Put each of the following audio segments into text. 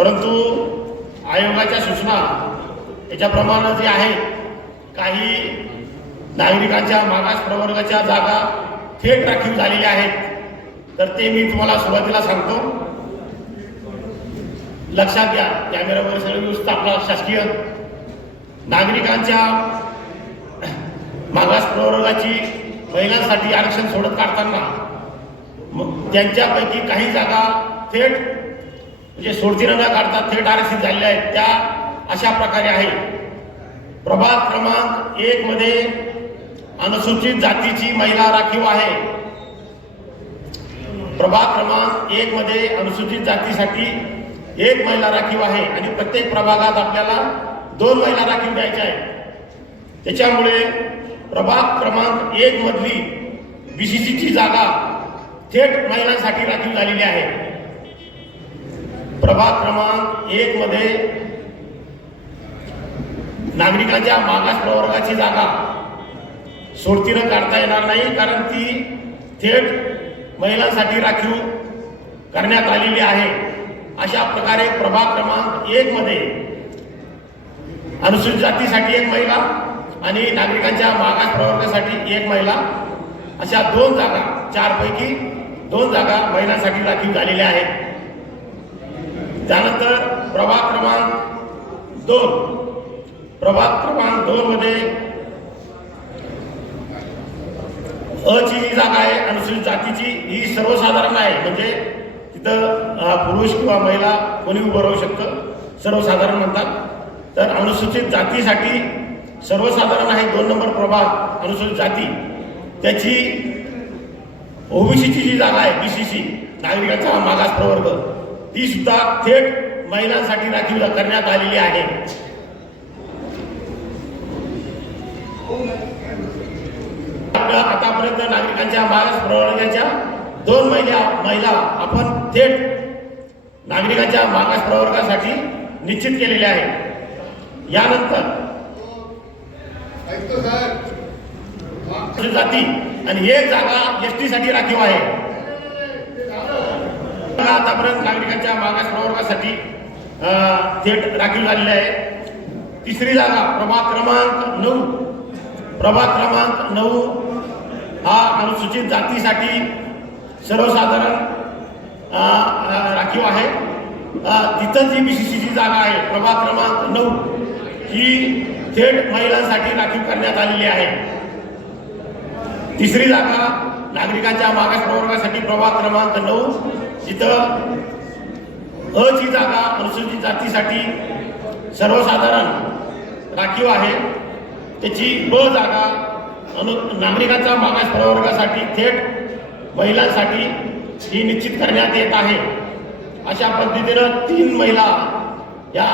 परंतु आयोगाच्या सूचना याच्याप्रमाणे जे आहे काही नागरिकांच्या मागास प्रवर्गाच्या जागा थेट राखीव झालेल्या आहेत. तर ते मी तुम्हाला सुरुवातीला सांगतो. लक्षात घ्या कॅमेरावर सगळी व्यवस्थापना शासकीय नागरिकांच्या मागास प्रवर्गाची महिलांसाठी आरक्षण सोडत काढताना मग त्यांच्यापैकी काही जागा थेट म्हणजे सोडतीनं न काढता थेट आरक्षित झालेल्या आहेत त्या अशा प्रकारे आहे. प्रभाग क्रमांक एक मध्ये अनुसूचित जातीची महिला राखीव आहे. प्रभाग क्रमांक एक मध्ये अनुसूचित जातीसाठी एक महिला राखीव आहे आणि प्रत्येक प्रभागात आपल्याला दोन महिला राखीव द्यायच्या आहेत. त्याच्यामुळे प्रभाग क्रमांक एक मधली बीसीसीची जागा थेट महिलांसाठी राखीव झालेली आहे. प्रभाग क्रमांक एक मध्ये नागरिकांच्या मागास प्रवर्गाची जागा सोडतीनं काढता येणार नाही कारण ती थेट महिलांसाठी राखीव करण्यात आलेली आहे. अशा प्रकारे प्रभाग क्रमांक एक मध्ये अनुसूचित जातीसाठी एक महिला आणि नागरिकांच्या मागास प्रवर्गासाठी एक महिला अशा दोन जागा चारपैकी दोन जागा महिलांसाठी राखीव झालेल्या आहेत. त्यानंतर प्रभाग क्रमांक दोन. प्रभाग क्रमांक दोन मध्ये अची जी जागा आहे अनुसूचित जातीची. ही सर्वसाधारण आहे. म्हणजे तिथं पुरुष किंवा महिला कोणी उभं राहू शकतं. सर्वसाधारण म्हणतात. तर अनुसूचित जातीसाठी सर्वसाधारण आहे दोन नंबर प्रभाग अनुसूचित जाती. त्याची ओबीसीची जी जागा आहे बी सी सी नागरिकांचा मागास प्रवर्ग. ती सुद्धा थेट महिलांसाठी राखीव करण्यात आलेली आहे. आतापर्यंत नागरिकांच्या मागास प्रवर्गाच्या दोन महिला महिला आपण थेट नागरिकांच्या मागास प्रवर्गासाठी निश्चित केलेल्या आहेत यानंतर जाती आणि एक जागा एस टी साठी राखीव आहे. आतापर्यंत नागरिकांच्या मागास प्रवर्गासाठी थेट राखीव झालेली आहे. तिसरी जागा प्रभाग क्रमांक नऊ. प्रभाग क्रमांक नऊ हा अनुसूचित जातीसाठी सर्वसाधारण राखीव आहे. तिथं जी बी सी सीची जागा आहे प्रभाग क्रमांक नऊ ही थेट महिलांसाठी राखीव करण्यात आलेली आहे. तिसरी जागा नागरिकांच्या मागास प्रवर्गासाठी प्रभाग क्रमांक नऊ. तिथं अची ची जागा अनुसूचित जातीसाठी सर्वसाधारण राखीव आहे. त्याची ब जागा अनु नागरिकांचा मागास प्रवर्गासाठी थेट महिलांसाठी ही निश्चित करण्यात येत आहे. अशा पद्धतीनं तीन महिला या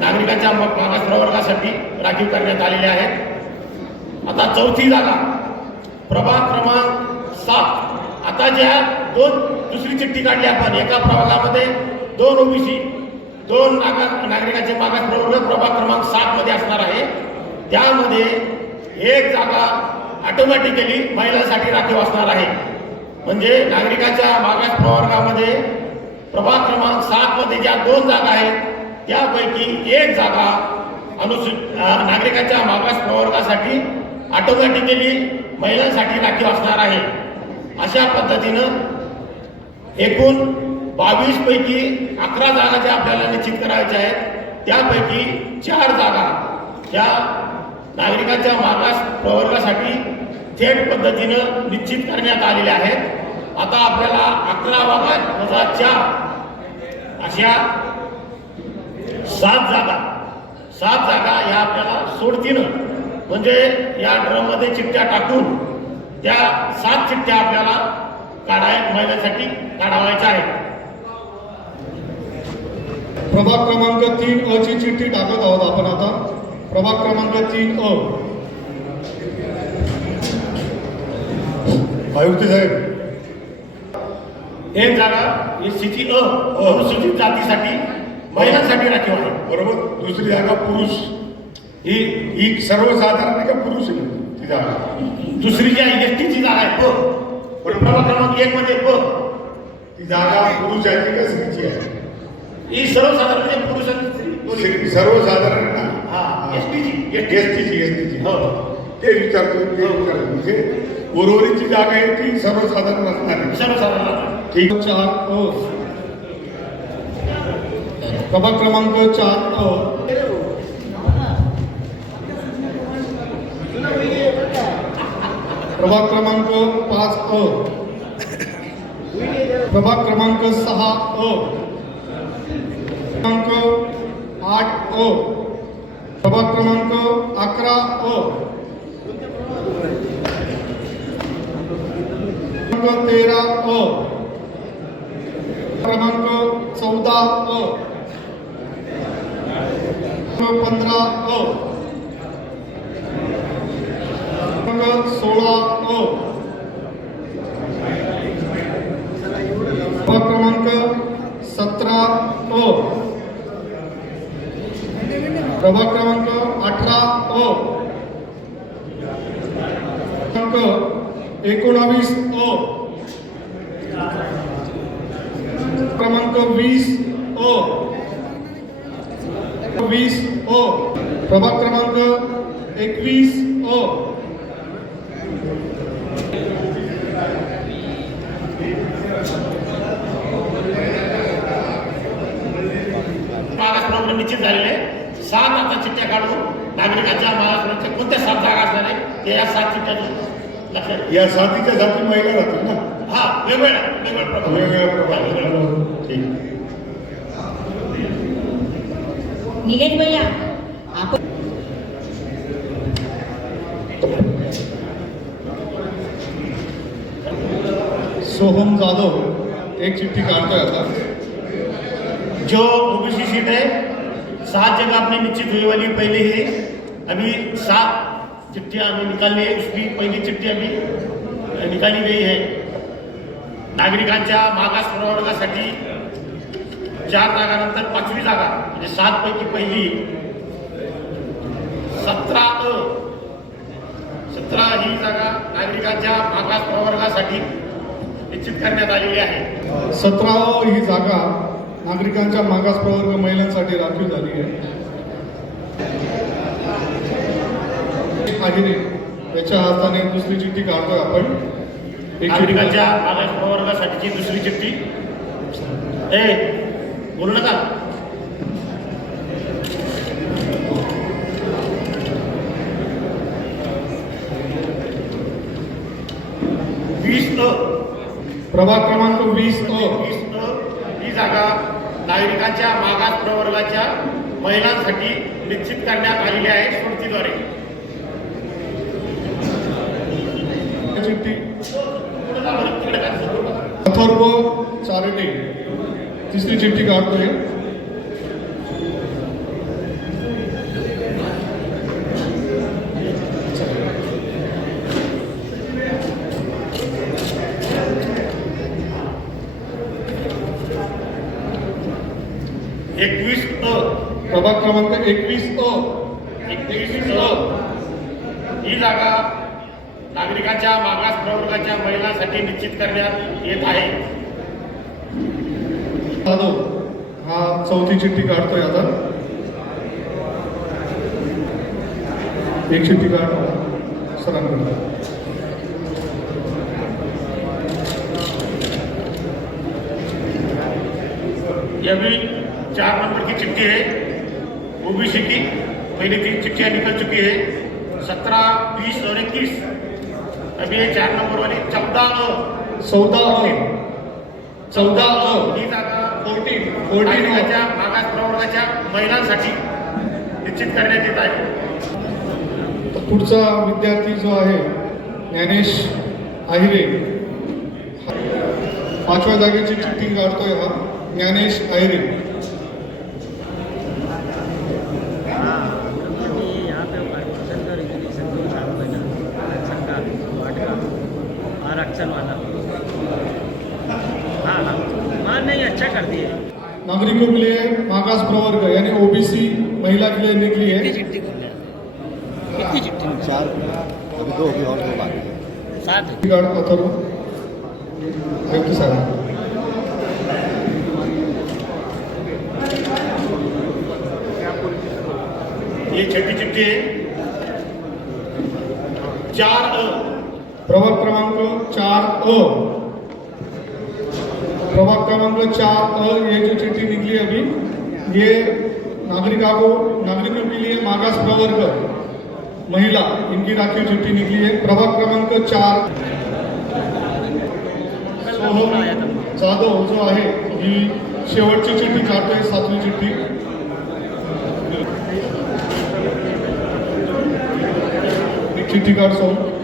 नागरिकांच्या मागास प्रवर्गासाठी राखीव करण्यात आलेल्या आहेत. आता चौथी जागा प्रभाग क्रमांक सात. आता ज्या दोन दुसरी चिठ्ठी काढली आपण. एका प्रभागामध्ये दोन ओबीसी दोन नागा- नागरिकांचे मागास प्रवर्ग प्रभाग क्रमांक सात मध्ये असणार आहे. त्यामध्ये एक जागा ऑटोमॅटिकली महिलांसाठी राखीव असणार आहे. म्हणजे नागरिकांच्या मागास प्रवर्गामध्ये प्रभाग क्रमांक सात मध्ये ज्या दोन जागा आहेत त्यापैकी एक जागा अनुसूचित नागरिकांच्या मागास प्रवर्गासाठी ऑटोमॅटिकली महिलांसाठी राखीव असणार आहे. अशा पद्धतीनं एकूण बावीस पैकी अकरा जागा ज्या आपल्याला निश्चित करायच्या आहेत त्यापैकी चार जागा ह्या नागरिकांच्या मागास प्रवर्गासाठी थेट पद्धतीनं निश्चित करण्यात आलेल्या आहेत. आता आपल्याला अकरा भागात वजा चार अशा सात जागा सात जागा ह्या आपल्याला सोडतीनं म्हणजे या ड्रममध्ये चिठ्ठ्या टाकून त्या सात चिठ्ठ्या आपल्याला काढाय महिलांसाठी काढावायच्या आहेत प्रभाग क्रमांक तीन अ ची चिठ्ठी टाकत आहोत आपण आता. प्रभाग क्रमांक तीन अ. आयुक्त साहेब. एक जागा एस सीची अ अनुसूचित जातीसाठी महिलांसाठी राखीव आहे. बरोबर. दुसरी जागा पुरुष. ही ही सर्वसाधारण आहे का पुरुष आहे? ती जागा. दुसरी जी आहे एस टीची जागा आहे. प प्रभाग क्रमांक एक मध्ये प ती जागा पुरुष आहे का स्त्रीची आहे ही सर्वसाधारण पुरुष आणि स्त्री दोन्ही. सर्वसाधारण ना हा एसटीची एसटीची एसटीची हो। ते विचारतो ते विचारतो म्हणजे उर्वरितची जागा आहे ती सर्वसाधारण असणार आहे सर्वसाधारण ठीक। चार अ प्रभाग क्रमांक चार अ प्रभाग क्रमांक पाच अ. प्रभाग क्रमांक सहा अ. क्रमांक आठ अ. प्रभाग क्रमांक अकरा अ. क्रमांक तेरा अ. क्रमांक चौदा अ. पंधरा अ. क्रमांक सोळा अ. प्रभाग क्रमांक अठरा अ क्रमांक एकोणावीस अ क्रमांक वीस अ वीस अ प्रभाग क्रमांक एकवीस अ निश्चित झालेले. सात आता चिठ्ठ्या काढून नागरिकांच्या मागास कोणत्या सात जागा असणार आहे ते या सात चिठ्ठ्यातून लक्षात या साथीच्या जाती महिला राहतील ना? हा वेगवेगळ्या वेगवेगळ्या प्रकार. वेगवेगळ्या वेगवेगळ्या. प्रकारे ठीक. निलेश भैया आपण सोहम जाधव एक चिठ्ठी काढतोय आता. जो ओबीसी सीट है सात जगह आपने निश्चित हुई वाली पहले है। अभी सात चिट्ठियां हमें निकालनी है उसकी पहली चिट्ठी अभी निकाली गई है। नागरिकांच्या मागास प्रवर्गासाठी चार जागानंतर पाचवी जागा म्हणजे सात पैकी पहिली। सतरा अ सतरा ही जागा नागरिकांच्या मागास प्रवर्गासाठी निश्चित करण्यात आलेली आहे। सतरा ही जागा नागरिकांच्या मागास प्रवर्ग महिलांसाठी राखीव झाली आहे. आहिरे याच्या हाताने दुसरी चिठ्ठी काढतोय आपण. नागरिकांच्या मागास प्रवर्गासाठीची दुसरी चिठ्ठी? ए बोलू नका. वीस अ. प्रभाग क्रमांक वीस अ. वीस ही जागा नागरिकांच्या मागास प्रवर्गाच्या महिलांसाठी निश्चित करण्यात आलेली आहे स्मृतीद्वारे चिठ्ठी अथर्व चारटे तिसरी चिठ्ठी काढतोय एकवीस अ प्रभाग क्रमांक एकवीस अ. एकवीस अ. ही जागा नागरिकांच्या मागास प्रवर्गाच्या महिलांसाठी निश्चित करण्यात येत आहे. हा चौथी चिठ्ठी काढतोय आता. एक चिठ्ठी काढ सरांकडे ये भी चार नंबर की चिट्ठी है ओबीसी की पहले तीन चिट्ठियां निकल चुकी है सत्रह बीस और इक्कीस अभी ये चार नंबर वाली चौदह अ चौदा अ चौदा अ ही. जागा फोर्टीन फोर्टीन नागरिकांच्या मागास प्रवर्गाच्या महिलांसाठी निश्चित करण्यात येत आहे. पुढचा विद्यार्थी जो आहे ज्ञानेश आहिरे. पाचव्या जागेची चिठ्ठी काढतोय हा ज्ञानेश आहिरे. हाँ, हाँ हाँ। नहीं अच्छा कर दिए। नागरिकों के लिए मागास प्रवर्ग यानी ओबीसी महिला के लिए निकली है। कितनी चिट्ठी चार अभी दो होगी और दो बाकी है। तो थैंक यू सर ये छठी चिट्ठी है। चार प्रभाग क्रमांक चार अ. प्रभाग क्रमांक चार अ ये जो चिट्ठी निकली अभी ये नागरिका को नागरिकों के लिए मागास प्रवर्ग महिला इनकी राखी चिट्ठी निकली है। प्रभाग क्रमांक चार. सोहम जाधव जो आहे ही शेवटची चिठ्ठी काढतोय सातवी चिठ्ठी. चिठ्ठी काढ सोहम.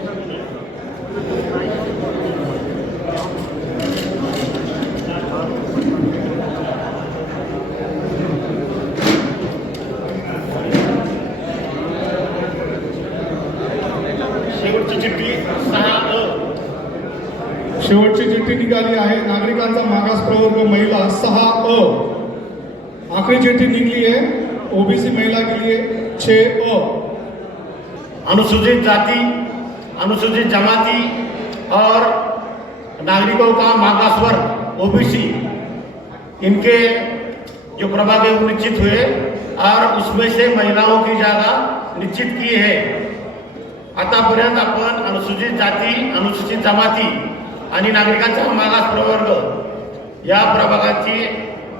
शेवटची चिठ्ठी निघाली आहे. नागरिकांचा प्रवर्ग महिला सहा अ. आखिरी चिट्ठी निकली है ओबीसी महिला के लिए छः अ. अनुसूचित जाति, अनुसूचित जमाती और नागरिकों का मागास वर्ग, ओबीसी। इनके जो प्रभाग है, वो निश्चित हुए और उसमें से महिलाओं की जगह निश्चित की है। आतापर्यंत आपण अनुसूचित जाती, अनुसूचित जमाती आणि नागरिकांचा मागास प्रवर्ग या प्रभागाची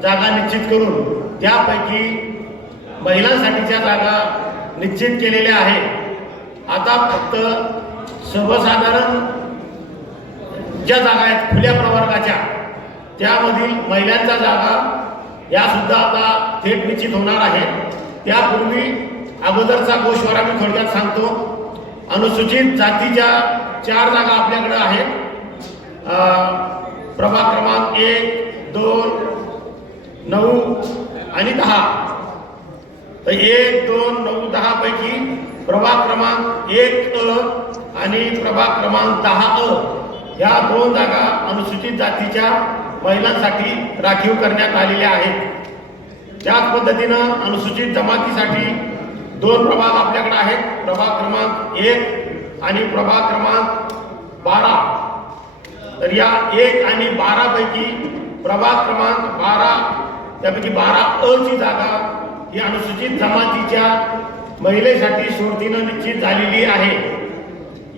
जागा निश्चित करून त्यापैकी महिलांसाठीच्या जागा निश्चित केलेल्या आहेत. आता फक्त सर्वसाधारण ज्या जागा आहेत खुल्या प्रवर्गाच्या त्यामधील महिलांच्या जागा या सुद्धा आता थेट निश्चित होणार आहेत त्यापूर्वी अगोदरचा गोषवारा मी थोडक्यात सांगतो. अनुसूचित जातीच्या चार जागा आपल्याकडे आहेत. प्रभाग क्रमांक एक दोन नऊ आणि दहा. तर एक दोन नऊ दहा पैकी प्रभाग क्रमांक एक अ आणि प्रभाग क्रमांक दहा अ या दोन जागा अनुसूचित जातीच्या महिलांसाठी राखीव करण्यात आलेल्या आहेत. त्याच पद्धतीनं अनुसूचित जमातीसाठी दोन प्रभाग आपल्याकडे आहेत. प्रभाग क्रमांक एक आणि प्रभाग क्रमांक बारा. तर या एक आणि बारा पैकी प्रभाग क्रमांक बारा त्यापैकी बारा अ ची जागा ही अनुसूचित जमातीच्या महिलेसाठी सोडतीनं निश्चित झालेली आहे.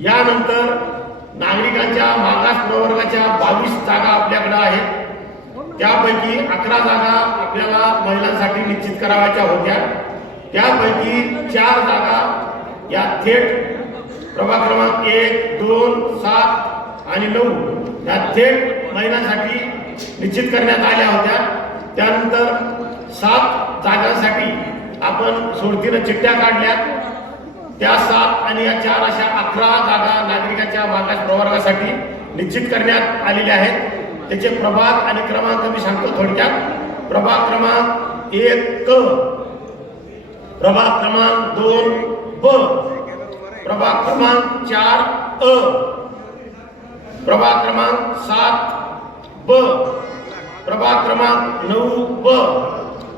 यानंतर नागरिकांच्या मागास प्रवर्गाच्या बावीस जागा आपल्याकडे आहेत. त्यापैकी अकरा जागा आपल्याला महिलांसाठी निश्चित करावायच्या होत्या. त्यापैकी चार जागा या थेट प्रभाग क्रमांक एक दोन सात आणि नऊ या थेट महिलांसाठी निश्चित करण्यात आल्या होत्या. त्यानंतर सात जागांसाठी आपण सोडतीनं चिठ्ठ्या काढल्या. त्या सात आणि या चार अशा अकरा जागा नागरिकांच्या मागास प्रवर्गासाठी निश्चित करण्यात आलेल्या आहेत. त्याचे प्रभाग आणि क्रमांक मी सांगतो थोडक्यात. प्रभाग क्रमांक एक क. प्रभाग क्रमांक दोन ब. प्रभाग क्रमांक चार अ. प्रभाग क्रमांक सात ब. प्रभाग क्रमांक नऊ ब.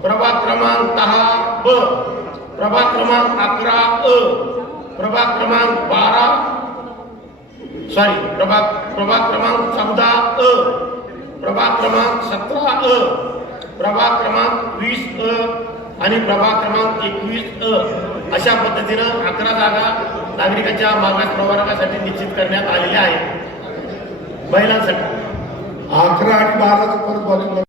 प्रभाग क्रमांक दहा ब. प्रभाग क्रमांक अकरा अ. प्रभाग क्रमांक बारा. सॉरी प्रभाग प्रभाग क्रमांक चौदा अ. प्रभाग क्रमांक सतरा अ. प्रभाग क्रमांक वीस अ. आणि प्रभाग क्रमांक एकवीस अ. अशा पद्धतीनं अकरा जागा नागरिकांच्या मागास प्रवर्गासाठी निश्चित करण्यात आलेल्या आहेत. महिलांसाठी. अकरा आणि बाराचं परत बॉलिंग